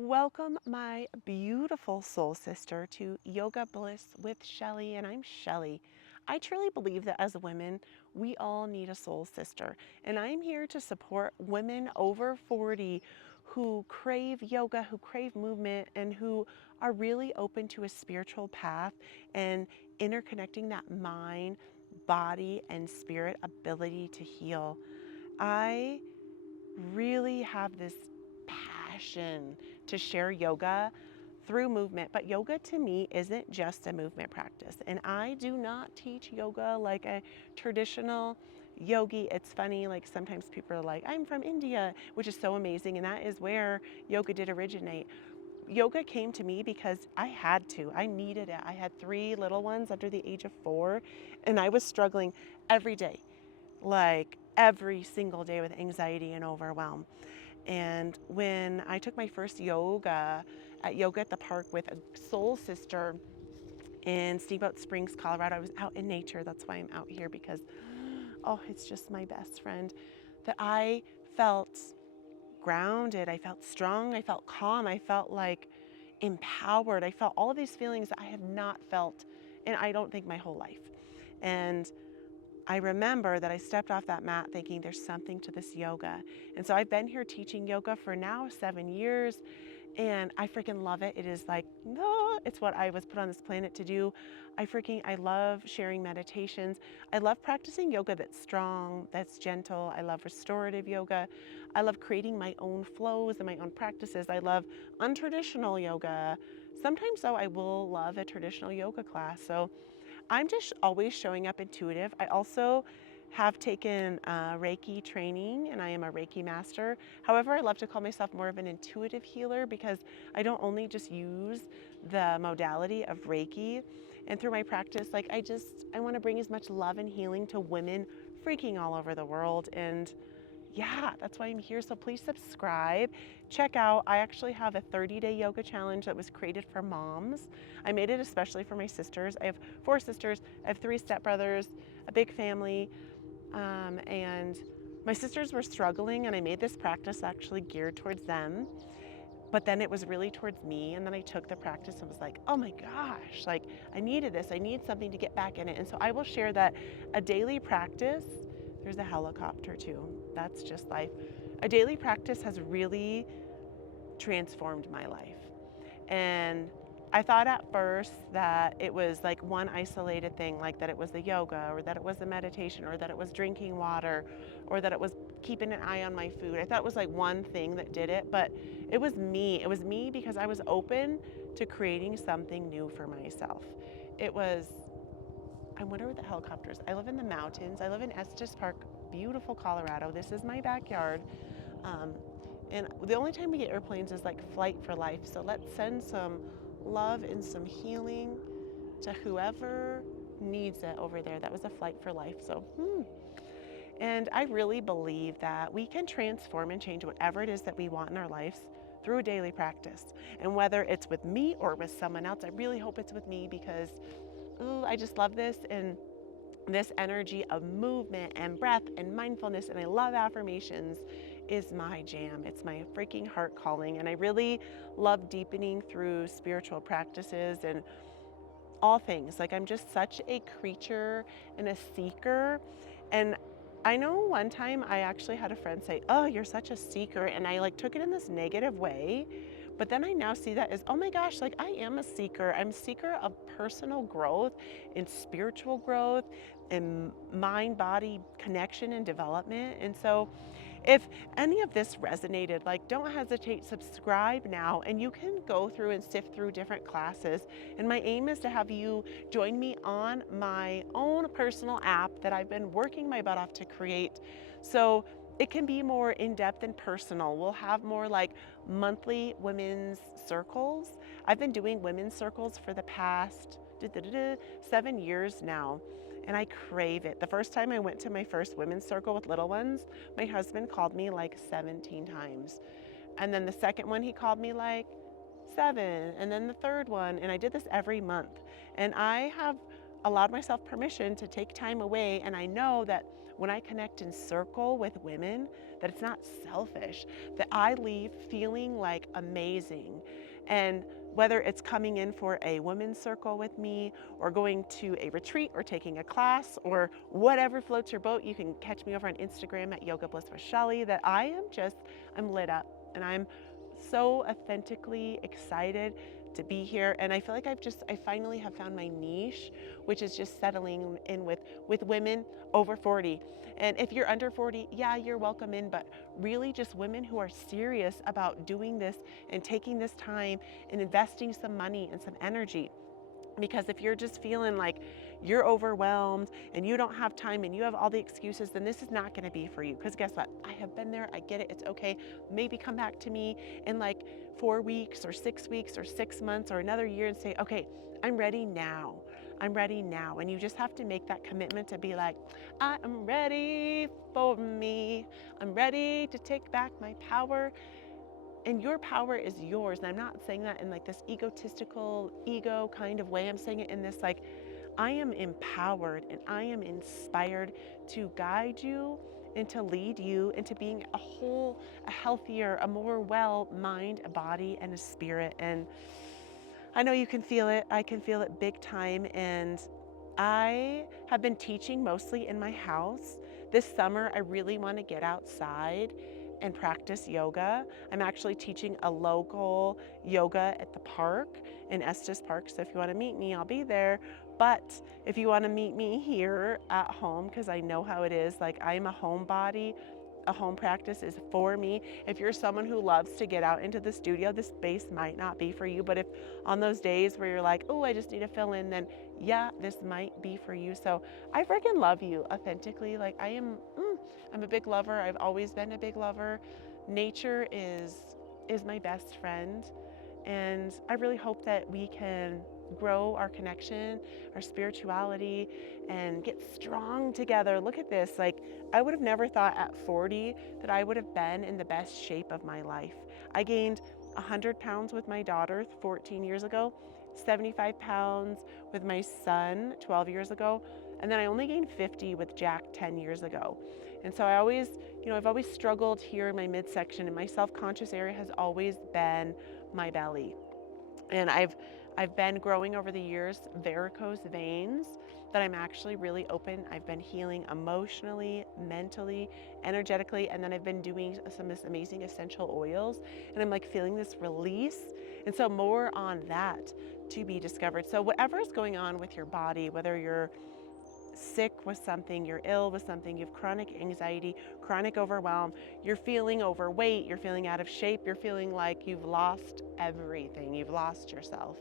Welcome, my beautiful soul sister, to Yoga Bliss with Shelly and I'm Shelly. I truly believe that as women, we all need a soul sister, and I'm here to support women over 40 who crave yoga, who crave movement, and who are really open to a spiritual path and interconnecting that mind, body, and spirit ability to heal. I really have this passion to share yoga through movement, but yoga to me isn't just a movement practice. And I do not teach yoga like a traditional yogi. It's funny, like sometimes people are like, I'm from India, which is so amazing. And that is where yoga did originate. Yoga came to me because I had to. I needed it. I had three little ones under the age of 4, and I was struggling every day, like every single day, with anxiety and overwhelm. And when I took my first yoga at the park with a soul sister in Steamboat Springs, Colorado, I was out in nature. That's why I'm out here, because oh, it's just my best friend. That I felt grounded, I felt strong, I felt calm, I felt like empowered. I felt all of these feelings that I have not felt in, I don't think, my whole life. And I remember that I stepped off that mat thinking there's something to this yoga. And so I've been here teaching yoga for now 7 years, and I freaking love it. It is like, no, it's what I was put on this planet to do. I love sharing meditations. I love practicing yoga that's strong, that's gentle. I love restorative yoga. I love creating my own flows and my own practices. I love untraditional yoga. Sometimes, though, I will love a traditional yoga class. So I'm just always showing up intuitive. I also have taken Reiki training, and I am a Reiki master. However, I love to call myself more of an intuitive healer, because I don't only just use the modality of Reiki. And through my practice, I want to bring as much love and healing to women freaking all over the world. And yeah, that's why I'm here. So please subscribe. Check out, I actually have a 30-day yoga challenge that was created for moms. I made it especially for my sisters. I have 4 sisters, I have 3 stepbrothers, a big family. And my sisters were struggling, and I made this practice actually geared towards them. But then it was really towards me. And then I took the practice and was like, oh my gosh, like I needed this. I need something to get back in it. And so I will share that a daily practice, there's a helicopter too. That's just life. A daily practice has really transformed my life. And I thought at first that it was like one isolated thing, like that it was the yoga, or that it was the meditation, or that it was drinking water, or that it was keeping an eye on my food. I thought it was like one thing that did it, but it was me. It was me because I was open to creating something new for myself. It was, I wonder where the helicopter is. I live in the mountains. I live in Estes Park, beautiful Colorado. This is my backyard. Um, and the only time we get airplanes is like flight for life. So let's send some love and some healing to whoever needs it over there. That was a flight for life. And I really believe that we can transform and change whatever it is that we want in our lives through a daily practice. And whether it's with me or with someone else, I really hope it's with me, because ooh, I just love this. And this energy of movement and breath and mindfulness, and I love affirmations, is my jam. It's my freaking heart calling. And I really love deepening through spiritual practices and all things. Like, I'm just such a creature and a seeker. And I know one time I actually had a friend say, oh, you're such a seeker. And I like took it in this negative way. But then I now see that as, oh my gosh, like I am a seeker. I'm a seeker of personal growth and spiritual growth and mind body connection and development. And so if any of this resonated, like don't hesitate, subscribe now, and you can go through and sift through different classes. And my aim is to have you join me on my own personal app that I've been working my butt off to create. So it can be more in-depth and personal. We'll have more like monthly women's circles. I've been doing women's circles for the past 7 years now, and I crave it. The first time I went to my first women's circle with little ones, my husband called me like 17 times. And then the second one, he called me like 7. And then the third one. And I did this every month. And I have allowed myself permission to take time away. And I know that when I connect in circle with women, that it's not selfish, that I leave feeling like amazing. And whether it's coming in for a women's circle with me, or going to a retreat, or taking a class, or whatever floats your boat, you can catch me over on Instagram at Yoga Bliss with Shelly, that I'm lit up, and I'm so authentically excited to be here. And I feel like I finally have found my niche, which is just settling in with women over 40. And if you're under 40, yeah, you're welcome in, but really just women who are serious about doing this and taking this time and investing some money and some energy. Because if you're just feeling like you're overwhelmed and you don't have time and you have all the excuses, then this is not going to be for you. Because guess what? I have been there. I get it. It's okay. Maybe come back to me in like 4 weeks or 6 weeks or 6 months or another year and say, okay, I'm ready now. I'm ready now. And you just have to make that commitment to be like, I am ready for me. I'm ready to take back my power, and your power is yours. And I'm not saying that in like this egotistical ego kind of way. I'm saying it in this like, I am empowered and I am inspired to guide you and to lead you into being a healthier, a more well mind, a body, and a spirit. And I know you can feel it. I can feel it big time. And I have been teaching mostly in my house. This summer, I really want to get outside and practice yoga. I'm actually teaching a local yoga at the park in Estes Park. So if you want to meet me, I'll be there. But if you want to meet me here at home, because I know how it is, like I'm a homebody, a home practice is for me. If you're someone who loves to get out into the studio, this space might not be for you. But if on those days where you're like, oh, I just need to fill in, then yeah, this might be for you. So I freaking love you authentically. Like I'm a big lover. I've always been a big lover. Nature is my best friend. And I really hope that we can grow our connection, our spirituality, and get strong together. Look at this. Like, I would have never thought at 40 that I would have been in the best shape of my life. I gained 100 pounds with my daughter 14 years ago, 75 pounds with my son 12 years ago, and then I only gained 50 with Jack 10 years ago. And so I've always struggled here in my midsection, and my self-conscious area has always been my belly. And I've been growing over the years varicose veins that I'm actually really open. I've been healing emotionally, mentally, energetically, and then I've been doing some of this amazing essential oils, and I'm like feeling this release. And so more on that to be discovered. So whatever is going on with your body, whether you're sick with something, you're ill with something, you have chronic anxiety, chronic overwhelm, you're feeling overweight, you're feeling out of shape, you're feeling like you've lost everything, you've lost yourself.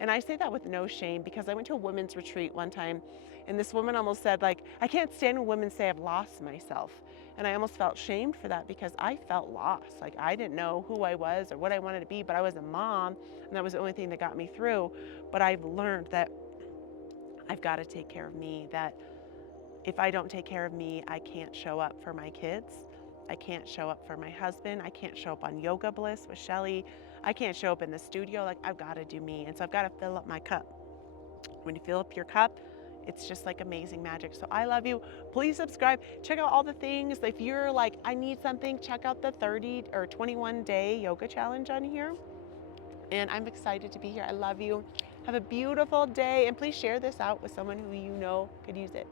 And I say that with no shame, because I went to a women's retreat one time, and this woman almost said, like, I can't stand when women say I've lost myself. And I almost felt shamed for that, because I felt lost. Like, I didn't know who I was or what I wanted to be, but I was a mom, and that was the only thing that got me through. But I've learned that I've got to take care of me, that if I don't take care of me, I can't show up for my kids. I can't show up for my husband. I can't show up on Yoga Bliss with Shelly. I can't show up in the studio. Like, I've got to do me. And so I've got to fill up my cup. When you fill up your cup, it's just like amazing magic. So I love you. Please subscribe. Check out all the things. If you're like, I need something, check out the 30 or 21-day yoga challenge on here. And I'm excited to be here. I love you. Have a beautiful day. And please share this out with someone who you know could use it.